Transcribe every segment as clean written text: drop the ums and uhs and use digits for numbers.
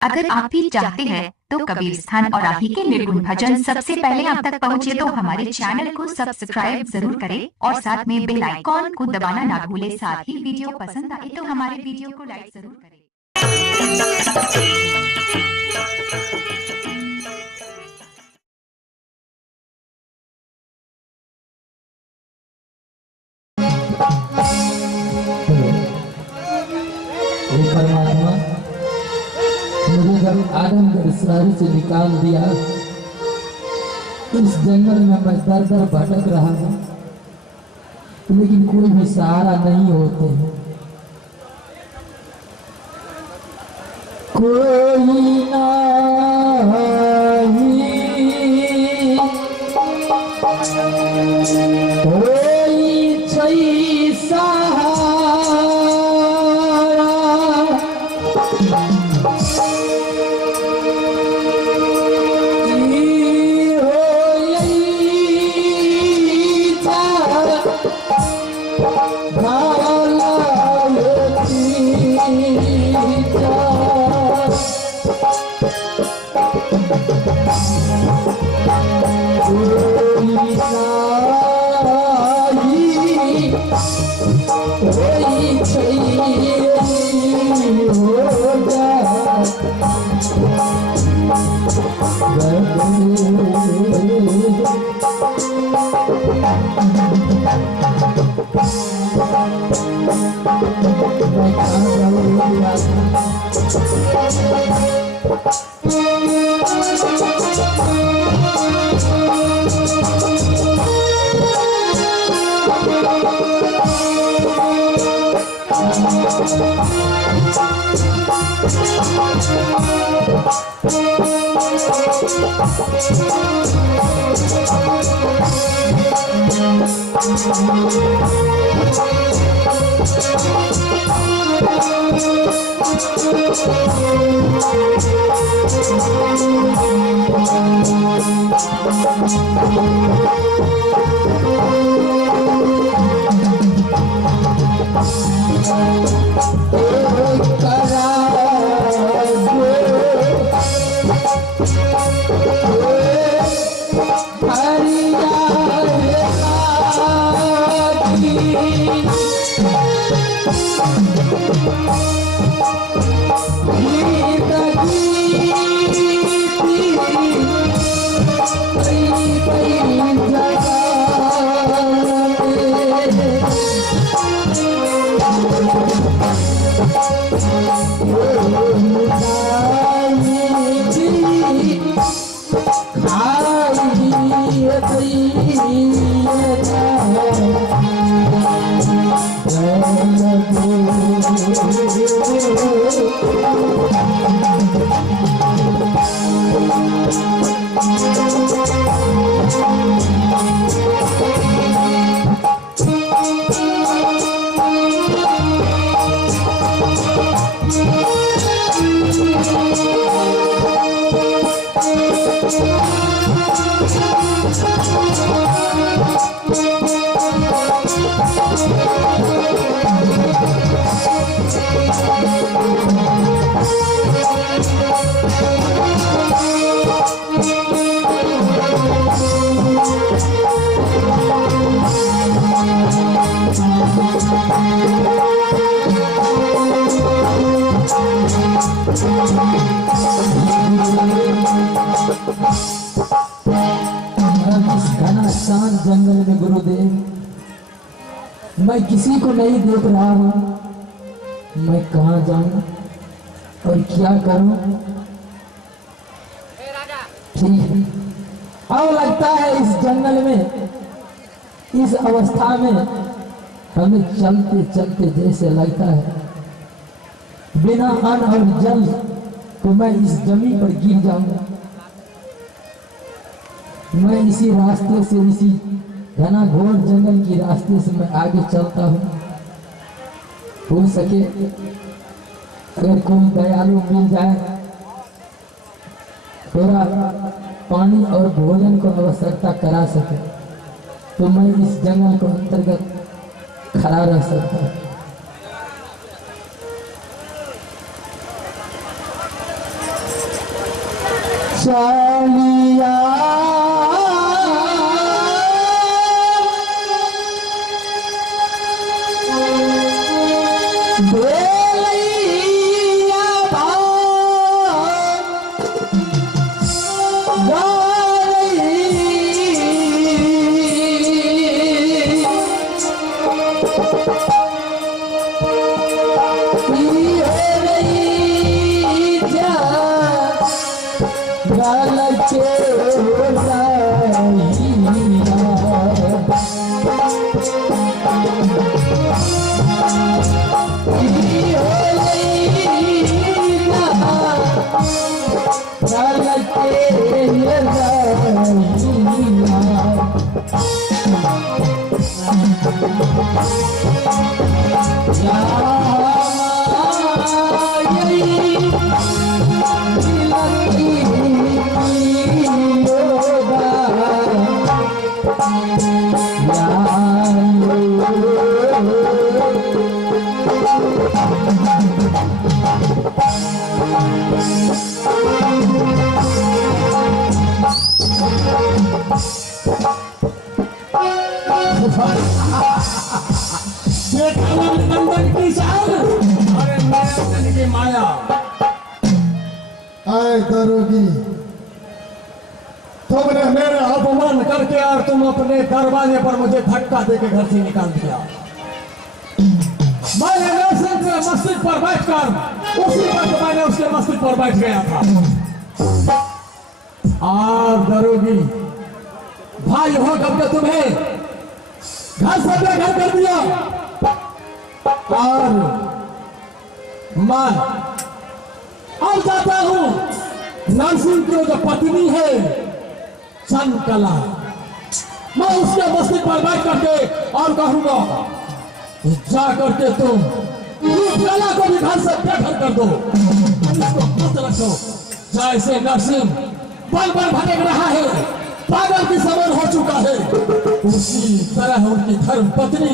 अगर आप भी चाहते हैं तो कबीर स्थान और आप ही के निर्गुण भजन सबसे पहले आप तक पहुंचे तो हमारे चैनल को सब्सक्राइब जरूर करें और साथ में बेल आइकॉन को दबाना ना भूलें। साथ ही वीडियो पसंद आए तो हमारे वीडियो को लाइक जरूर करें। परमात्मा मुझे जब आदमगढ़ शहर से निकाल दिया, इस जंगल में मैं दर दर भटक रहा हूँ, लेकिन कोई भी सहारा नहीं होते हैं। कोई नहीं, कोई छैसा सहारा, जंगल में गुरुदेव मैं किसी को नहीं देख रहा हूँ, मैं कहाँ जाऊं और क्या करूं? ठीक है, अब लगता है इस जंगल में, इस अवस्था में हमें चलते चलते जैसे लगता है बिना अन्न और जल तो मैं इस जमीन पर गिर जाऊंगा। मैं इसी रास्ते से, इसी घना घोर जंगल के रास्ते से मैं आगे चलता हूँ। हो सके अगर कोई दयालु मिल जाए, थोड़ा पानी और भोजन को आवश्यकता करा सके, तो मैं इस जंगल को अंतर्गत खड़ा रह सकता हूँ। 「चालिया बेलैया माया। आए दरोगी, तुमने मेरा अपमान करके और तुम अपने दरवाजे पर मुझे धक्का देके घर से निकाल दिया। मैंने नरसिंह के मस्जिद पर बैठकर उसी वक्त मैंने उसके मस्जिद पर बैठ गया था। और दरोगी भाई हो करके तुम्हें घर से बेघर कर दिया। और मैं अब जाता हूं नरसिंह की जो पत्नी है चंद्रकला, मैं उसके मस्जिद पर बैठ करके और कहूंगा जा करके तुम रूपकला को भी घर से बेघर कर दो, इसको मत रखो। जैसे नरसिंह बन बन भटक रहा है, पागल की समान हो चुका है, उसी तरह उनकी धर्म पत्नी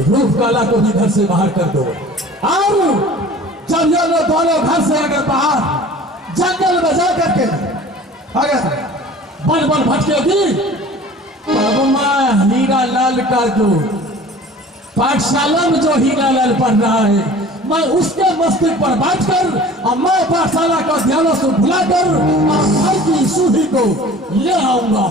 रूपकला को भी घर से बाहर कर दो। और जब ये लोग दोनों घर से अगर बाहर जंगल में जा करके अगर बन बन भटकेगी, तब मैं हीरा लाल का जो पाठशाला में जो हीरा लाल पढ़ रहा है, मैं उसके मस्तिष्क पर बैठकर और मैं पाठशाला का ध्यानों से भुलाकर और घर की सूही को ले आऊंगा।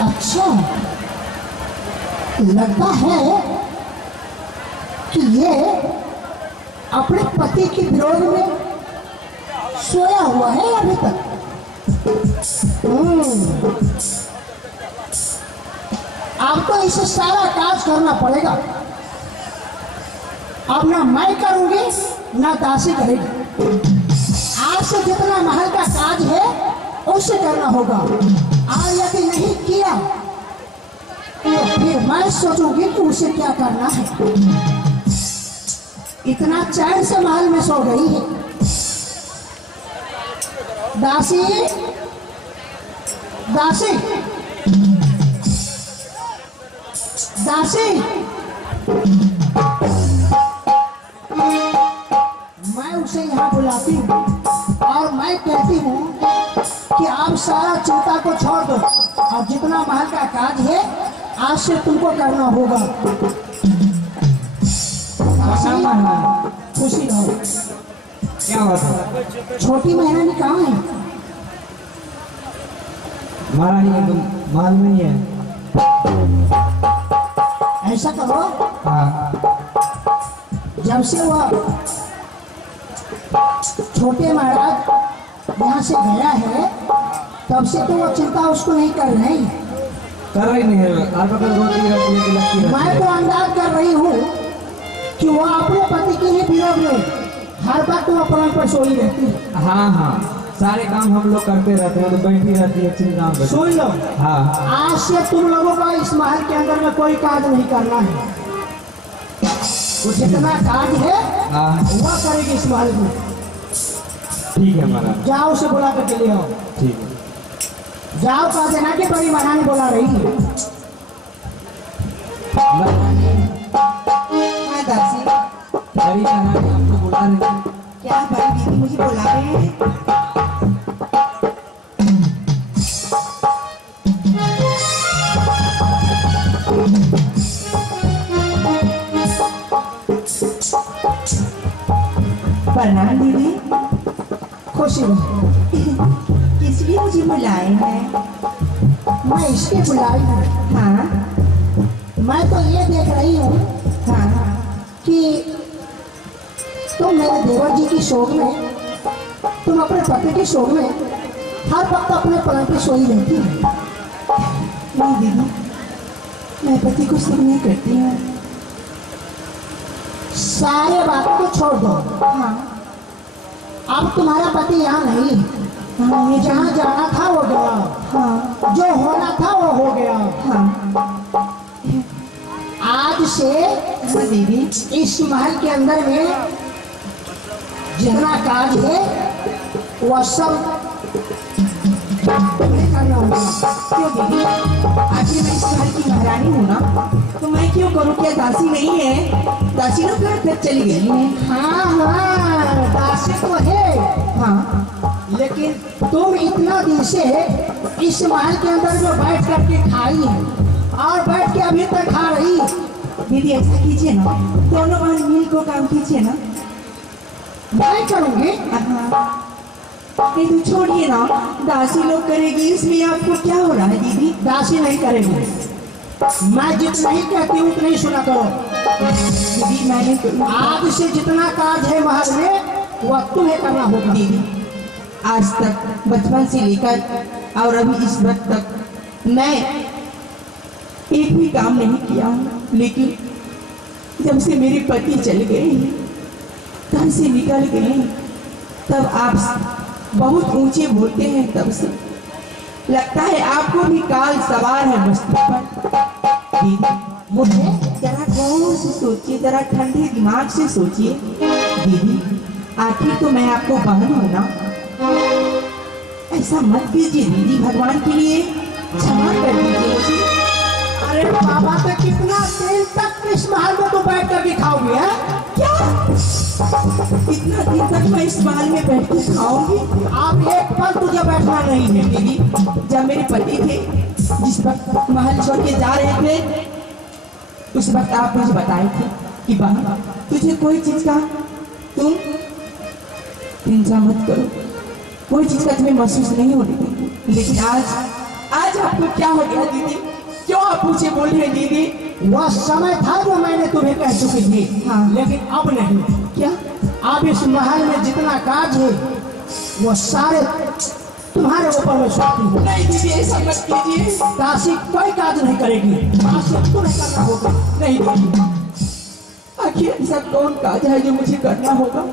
अच्छा, लगता है कि ये अपने पति के विरोध में सोया हुआ है अभी तक। अब तो इसे सारा काज करना पड़ेगा। अब ना मैं करूंगी ना दासी करेगी। आज से जितना महल का काज है उसे करना होगा, और यदि नहीं किया तो फिर मैं सोचूंगी कि उसे क्या करना है। इतना चैन से महल में सो गई है। दासी, दासी, दासी, मैं उसे यहाँ बुलाती हूँ और मैं कहती हूँ कि आप सारा चिंता को छोड़ दो और जितना महल का काज है आज से तुमको करना होगा। खुशी रहो। क्या बात है? छोटी महारानी कहाँ है? महारानी एकदम माल में ही है। ऐसा करो, हाँ। जब से वह छोटे महाराज यहाँ से गया है तब से तो वो चिंता उसको नहीं कर रही। कर रही नहीं है, हर वक्त रोती रहती है कि लगती रहती मैं है। तो अंदाज कर रही हूँ कि वो अपने पति के ही विरोध में हर वक्त वो पलंग पर सोई रहती है। हाँ हाँ, सारे काम हम लोग करते रहते हैं तो बैठी रहती है चिंता में। सुन लो, हाँ आज से तुम लोगों का इस महल के अंदर में कोई काज नहीं करना है। जितना काज है हाँ, वह करेगी इस महल में। ठीक है महाराज, जाओ उसे बुला कर के ले आओ। ठीक है। जाओ, कहा देना कि बड़ी महारानी बुला रही है। हाँ दासी, बड़ी महारानी आपको बुला रही है। क्या बड़ी दीदी मुझे बुला रहे हैं? प्रणाम दीदी। खुशी रहो। किस लिए मुझे बुलाए हैं? मैं इसके बुलाई हूँ। हाँ मैं तो ये देख रही हूँ हाँ कि तुम मेरे देवर जी की शोक में, तुम अपने पति की शोक में हर वक्त अपने पलंग पे सोई रहती है। नहीं दीदी, मैं पति को सुख नहीं करती हूँ। सारे बातों को छोड़ दो। हाँ अब तुम्हारा पति यहाँ नहीं है। हाँ, ये जहाँ जाना था वो गया, हाँ जो होना था वो हो गया। हाँ आज से हाँ दीदी, इस महल के अंदर में जितना काज है वह सब तुम्हें करना होगा। क्यों दीदी? आखिर मैं इस महल की महारानी हूँ ना, तो मैं क्यों करूँ? क्या दासी नहीं है? दासी लोग घर चली गई है। हाँ हाँ, दासी तो है, हाँ लेकिन तुम इतना दिन से इस महल के अंदर में बैठ करके खाई है और बैठ के अभी तक खा रही। दीदी ऐसा कीजिए ना, दोनों बहन मिल को काम कीजिए ना। मैं करूँगी। हाँ नहीं तो छोड़िए ना, दासी लोग करेगी, इसमें आपको क्या हो रहा है दीदी? दासी नहीं करेगी। मैं जितना ही कहती हूँ उतना ही सुना करो। दीदी मैंने तो आज से जितना काज है महल में वह तुम्हें करना होगा। दीदी आज तक बचपन से लेकर और अभी इस वक्त तक मैं एक भी काम नहीं किया हूँ, लेकिन जब से मेरे पति चल गए, घर से निकल गए, तब आप बहुत ऊंचे बोलते हैं। तब से लगता है आपको भी काल सवार है मस्तक पर। दीदी मुझे जरा गौर से सोचिए, जरा ठंडे दिमाग से सोचिए। दीदी आखिर तो मैं आपको बहन हूं ना, ऐसा मत कीजिए दीदी, भगवान के लिए क्षमा कर दीजिए मुझे। अरे बाबा, तो कितना देर तक इस महल में तो बैठ करके खाओगे? है क्या इतना दिन तक मैं इस महल में बैठ के खाऊंगी? आप एक पल तुझे बैठना नहीं है। दीदी जब मेरे पति थे, जिस वक्त महल छोड़ के जा रहे थे, उस वक्त आप मुझे बताए थे कि बहन तुझे कोई चीज का तुम चिंता मत करो, कोई चीज का तुम्हें महसूस नहीं होने देंगे। लेकिन आज आपको क्या हो गया दीदी? क्यों आप मुझे बोल रहे हैं दीदी? वह समय था जो मैंने तुम्हें कह चुकी थी। हाँ। लेकिन अब नहीं। क्या? अब इस महल में जितना काज है वो सारे तुम्हारे ऊपर में सौंपती हूँ। नहीं दीदी ऐसा मत कीजिए। दासी कोई काज नहीं करेगी, दासी तुम्हें करना होगा। नहीं दीदी, आखिर ऐसा कौन काज है जो मुझे करना होगा?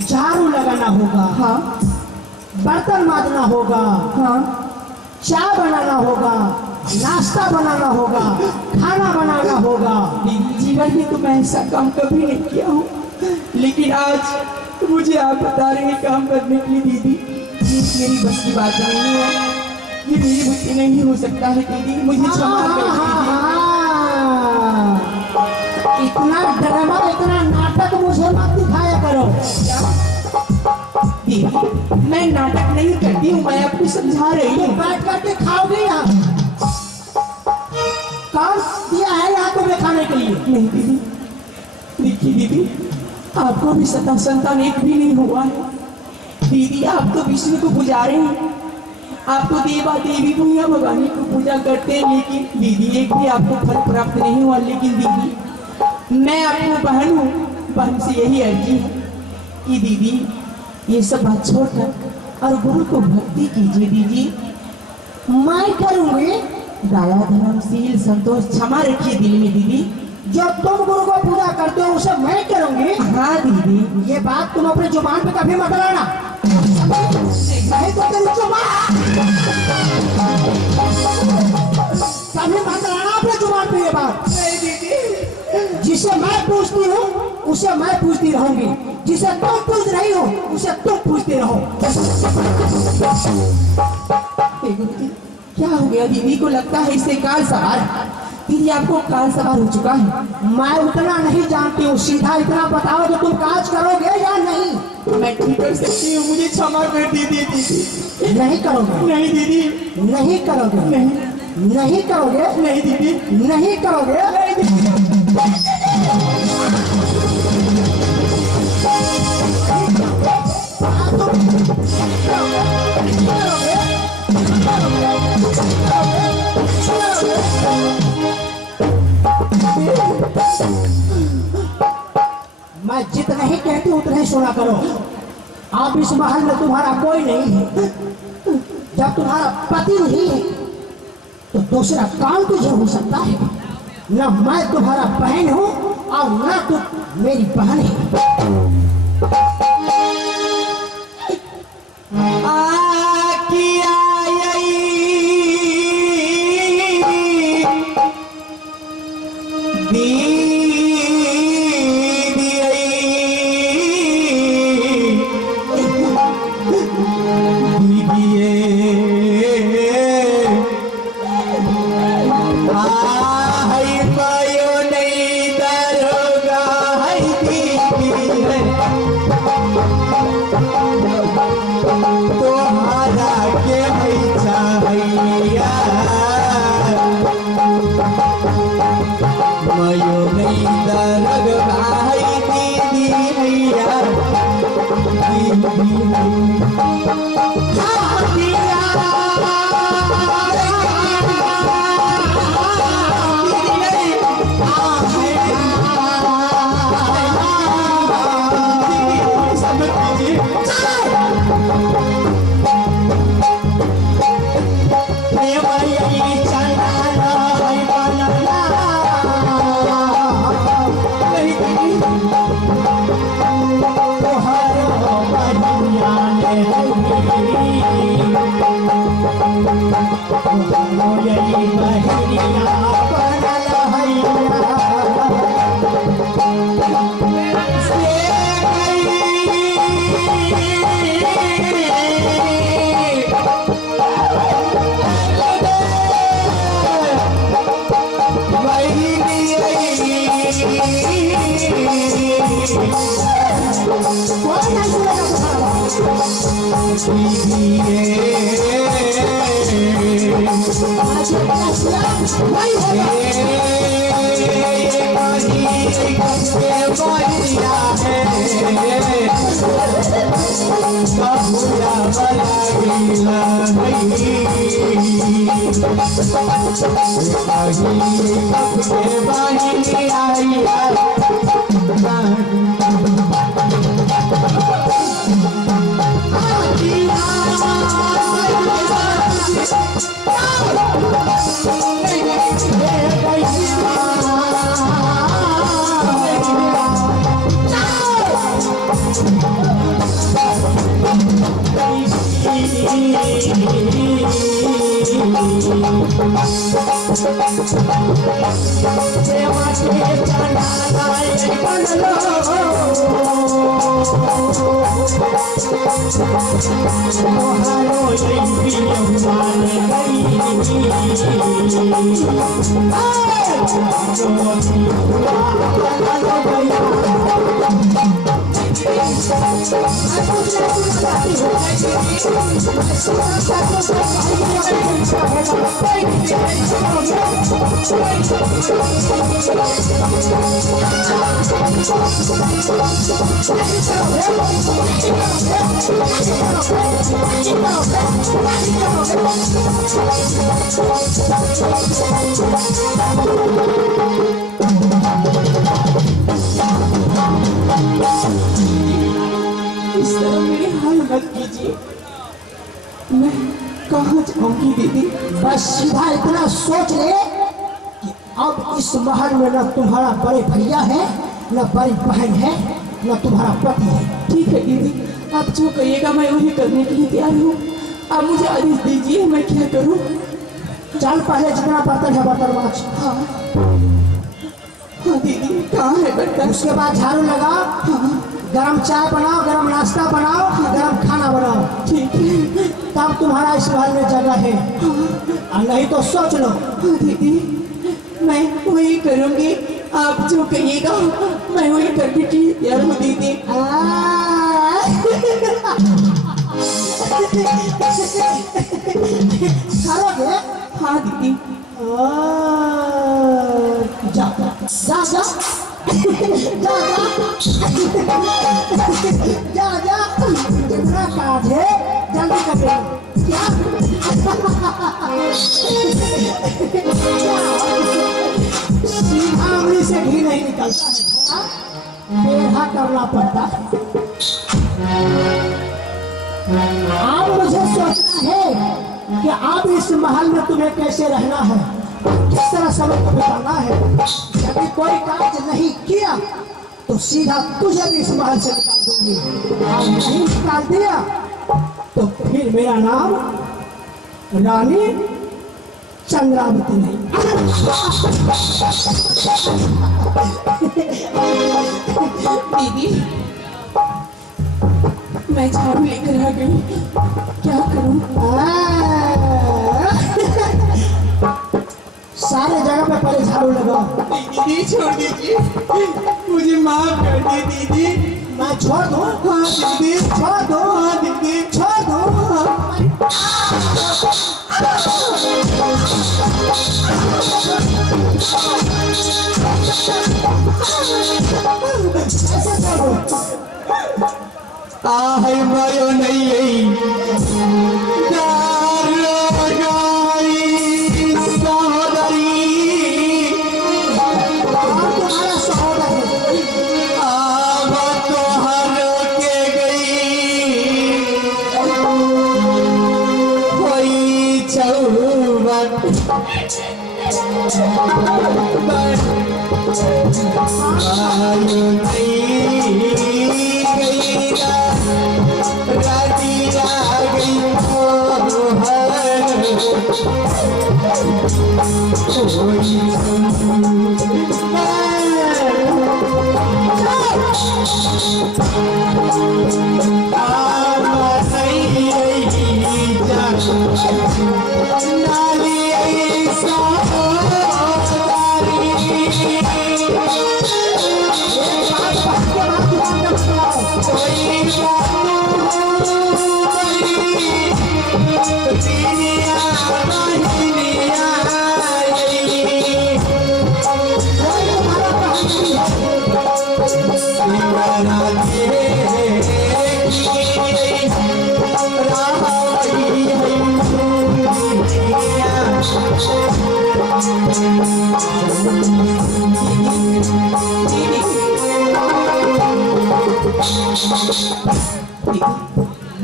झाड़ू लगाना होगा, हाँ बर्तन मांजना होगा, हाँ चाय बनाना होगा, नाश्ता बनाना होगा, खाना बनाना होगा। जीवन में तो मैं ऐसा काम कभी नहीं किया हूँ, लेकिन आज मुझे आप बता रहे हैं काम करने के लिए। दीदी ये मेरी बस की बात नहीं है, ये मेरी बुद्धि नहीं हो सकता है दीदी, मुझे क्षमा कर दीजिए। इतना ड्रामा, इतना नाटक मुझे मत दिखाया करो। दीदी मैं नाटक नहीं करती हूँ, मैं आपको समझा रही हूँ। बैठ करके खाओगे यहाँ? कौन दिया है यहाँ तुम्हें खाने के लिए? नहीं दीदी, देखिए दीदी, आपको भी संतान एक भी नहीं हुआ है। दीदी आप तो विष्णु को पुजा रहे हैं, आप तो देवा देवी भैया भवानी को पूजा करते हैं, लेकिन दीदी एक भी आपको फल प्राप्त नहीं हुआ। लेकिन दीदी मैं आपको बहन हूँ, बहन से यही अर्जी है कि दीदी ये सब बात छोड़कर और गुरु को भक्ति कीजिए। दीदी मैं करूंगी। दया धर्मशील संतोष क्षमा रखिए दिल में दीदी। जो तुम गुरु को पूजा करते हो उसे मैं करूंगी। हाँ दीदी। ये बात तुम अपनी जुबान पे कभी मत लाना, नहीं तो तेरी जुबान कभी मत लाना अपने जुबान पे ये बात। नहीं दीदी। जिसे मैं पूछती हूँ उसे मैं पूछती रहूंगी, जिसे तुम पूछ रही हो उसे तुम पूछती रहो। गुरुजी क्या हो गया दीदी को? लगता है इससे काल सवार। दीदी आपको काल सवार हो चुका है। मैं उतना नहीं जानती हूँ, सीधा इतना बताओ कि तुम काज करोगे या नहीं। मैं ठीक कर सकती हूँ, मुझे क्षमा कर दीदी। नहीं करोगे? नहीं दीदी। नहीं करोगे? नहीं करोगे? नहीं दीदी। नहीं करोगे? मैं जितना ही कहती हूँ उतना ही सुना करो। आप इस महल में तुम्हारा कोई नहीं है। जब तुम्हारा पति नहीं है तो दूसरा काम तुझे हो सकता है। न मैं तुम्हारा बहन हूँ और न तुम मेरी बहन है। इस तरह मेरे हाल मत कीजिए। मैं कहाँ होंगी दीदी। बस सीधा इतना सोच ले कि अब इस महल में न तुम्हारा बड़े भैया है, न बड़ी बहन है, न तुम्हारा पति है। ठीक है दीदी, आप जो कहिएगा मैं वही करने के लिए तैयार हूँ। आप मुझे आदेश दीजिए, मैं क्या करूँ? चल पहले जितना बर्तन है बर्तन मांज। हाँ हाँ दीदी, कहाँ है बर्तन? उसके बाद झाड़ू लगाओ, गरम चाय बनाओ, गरम नाश्ता बनाओ, गरम खाना बनाओ। ठीक है। तब तुम्हारा इस महल में जगह है, और नहीं तो सोच लो। हाँ दीदी, मैं वही करूँगी। आप जो कहिएगा मैं वही करने की तैयार हूँ दीदी। करोगे? हाँ दीदी। जा जा जा जा जा जा, जितना काज है जल्दी कर दो। क्या सीधा उंगली से घी नहीं निकलता है, टेढ़ा करना पड़ता है। अब मुझे सोचना है कि अब इस महल में तुम्हें कैसे रहना है, किस तरह समय को बिताना है। यदि कोई काज नहीं किया तो सीधा तुझे भी इस महल से निकाल दूंगी, और नहीं निकाल दिया तो फिर मेरा नाम रानी चंद्रावती नहीं। दीदी, मैं झाड़ू लेकर आ गई, क्या करूं? सारे जगह पे पहले झाड़ू लगाओ। दीदी छोड़ दीजिए, मुझे माफ कर दी दीदी। मैं छोड़ दूं? हाँ दीदी, छोड़ दो, हाँ दीदी, छोड़ दो। ऐसे करो। आहे मायो नहीं तुम्हारा सहोदर है।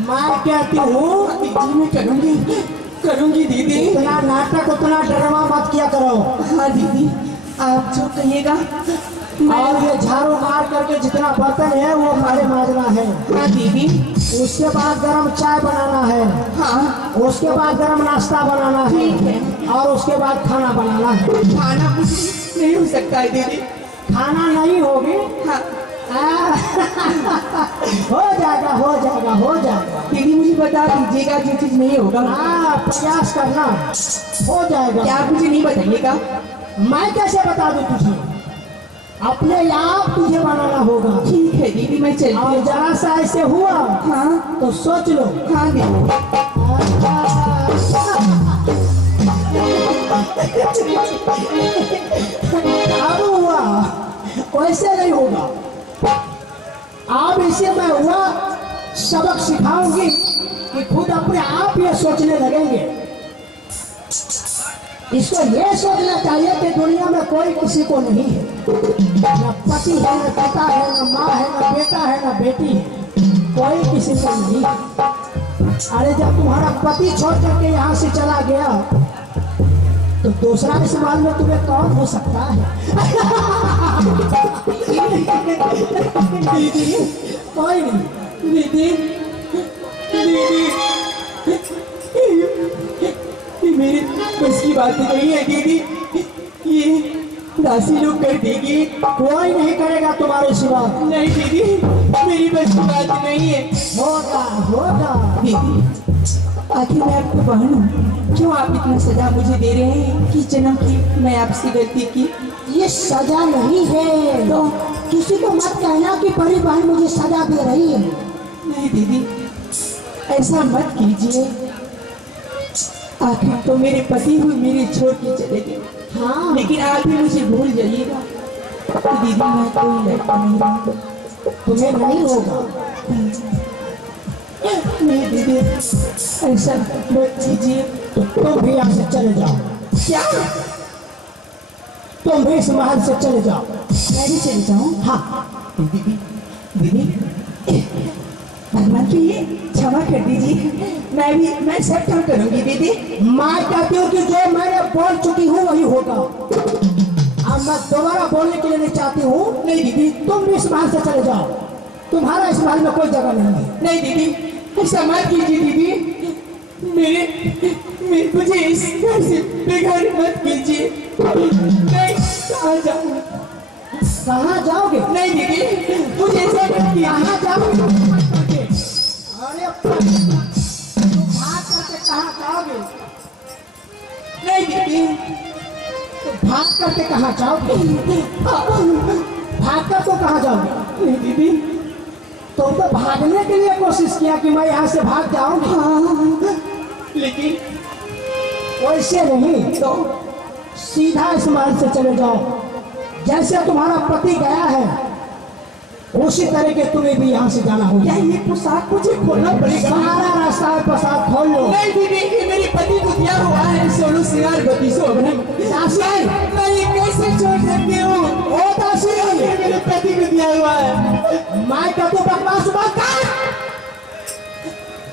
मैं कहती हूँ दीदी मैं करूँगी दीदी। इतना नाटक उतना ड्रामा मत किया करो। हाँ दीदी, आप जो कहिएगा। और ये झाड़ू मार करके जितना बर्तन है वो पहले मांजना है। हाँ दीदी। उसके बाद गरम चाय बनाना है। हाँ। उसके बाद गरम नाश्ता बनाना है। ठीक है। और उसके बाद खाना बनाना है। खाना नहीं हो सकता है दीदी। खाना नहीं होगी? हाँ। हो जाएगा हो जाएगा हो जाएगा। दीदी मुझे बता दीजिएगा जो चीज नहीं होगा। हाँ, प्रयास करना, हो जाएगा। क्या आप मुझे नहीं बताइएगा? मैं कैसे बता दूं तुझे? अपने आप तुझे बनाना होगा। ठीक है दीदी, मैं चलती और हूँ। जरा सा ऐसे हुआ हाँ तो सोच लो। हाँ दीदी। अब हुआ, वैसे नहीं होगा। अब इसे मैं हुआ सबक सिखाऊंगी कि खुद अपने आप ये सोचने लगेंगे। इसको ये सोचना चाहिए कि दुनिया में कोई किसी को नहीं है, न पति है, न पिता है, न माँ है, न बेटा है, न बेटी है, कोई किसी को नहीं है। अरे जब तुम्हारा पति छोड़ करके यहाँ से चला गया तो दूसरा इस्तेमाल में तुम्हें कौन हो सकता है? दीदी कोई नहीं। दीदी दीदी ये मेरे बस की बात नहीं है दीदी, ये दासी लोग कर देगी। कोई नहीं करेगा तुम्हारे सिवा। नहीं दीदी मेरी बस की बात नहीं है। होगा होगा। दीदी आखिर मैं आपको बहन हूँ, क्यों आप इतना सजा मुझे दे रहे हैं कि जन्म की मैं आपसे गलती की? ये सजा नहीं है तो किसी को मत कहना कि बड़ी बहन मुझे सजा दे रही है। नहीं दीदी ऐसा मत कीजिए, आखिर तो मेरे पति हुए मेरे छोड़ के चले गए। हाँ लेकिन आप भी मुझे भूल जाइएगा तो दीदी मैं कोई लड़का नहीं रहूँगा। तुम्हें नहीं होगा। नहीं दीदी ऐसा मत कीजिए। तो तुम भी यहाँ से चले जाओ। क्या तुम भी इस महल से चले जाओ। मैं भी चली जाऊँ? हाँ दीदी दीदी भगवान के लिए क्षमा कर दीजिए, मैं सब काम करूंगी दीदी। मैं कहती हूँ कि जो मैंने बोल चुकी हूँ वही होगा। अब मैं दोबारा बोलने के लिए नहीं चाहती हूँ। नहीं दीदी तुम भी इस महल से चले जाओ, तुम्हारा इस महल में कोई जगह नहीं है। नहीं दीदी ऐसा मत कीजिए दीदी, मेरे मुझे इस घर से बेघर मत कीजिए। नहीं कहाँ जाऊँ? कहाँ जाओगे? नहीं दीदी मुझे ऐसा मत कीजिए। कहाँ जाओगे? अरे तुम भाग करके कहाँ जाओगे? नहीं दीदी तुम भाग करके कहाँ जाओगे? भाग कर तो कहाँ जाओगे? नहीं दीदी तुम तो भागने के लिए कोशिश किया कि मैं यहाँ से भाग जाऊंगी, लेकिन वैसे नहीं। तो सीधा इस महल से चले जाओ। जैसे तुम्हारा पति गया है उसी तरह के तुम्हें भी यहाँ से जाना होगा। क्या ये पोशाक मुझे खोलना पड़ेगा? सारा रास्ता है, पोशाक खोल लो। नहीं दीदी ये मेरे पति को दिया हुआ है सोनू सिंगार बत्ती शोभनम। मैं ये कैसे छोड़ सकती हूँ? ओ दासी, ये मेरे पति को दिया हुआ है। मैं क्या तो बकवास मत कर।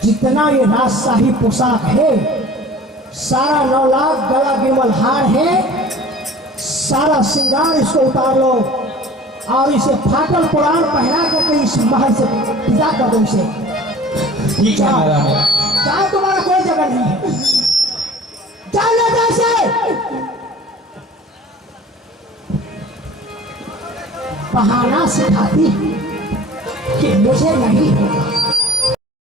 जितना ये राजशाही पोशाक है, सारा 9 लाख गला विमल हार है, सारा श्रृंगार इसको उतार लो और इसे फाटल पुराण पहना करके इस महल से विदा कर दो इसे। ठीक है महारानी। चाहे तुम्हारा कोई जगह नहीं है, चलो जैसे बहाना सिखाती कि मुझे नहीं होगा।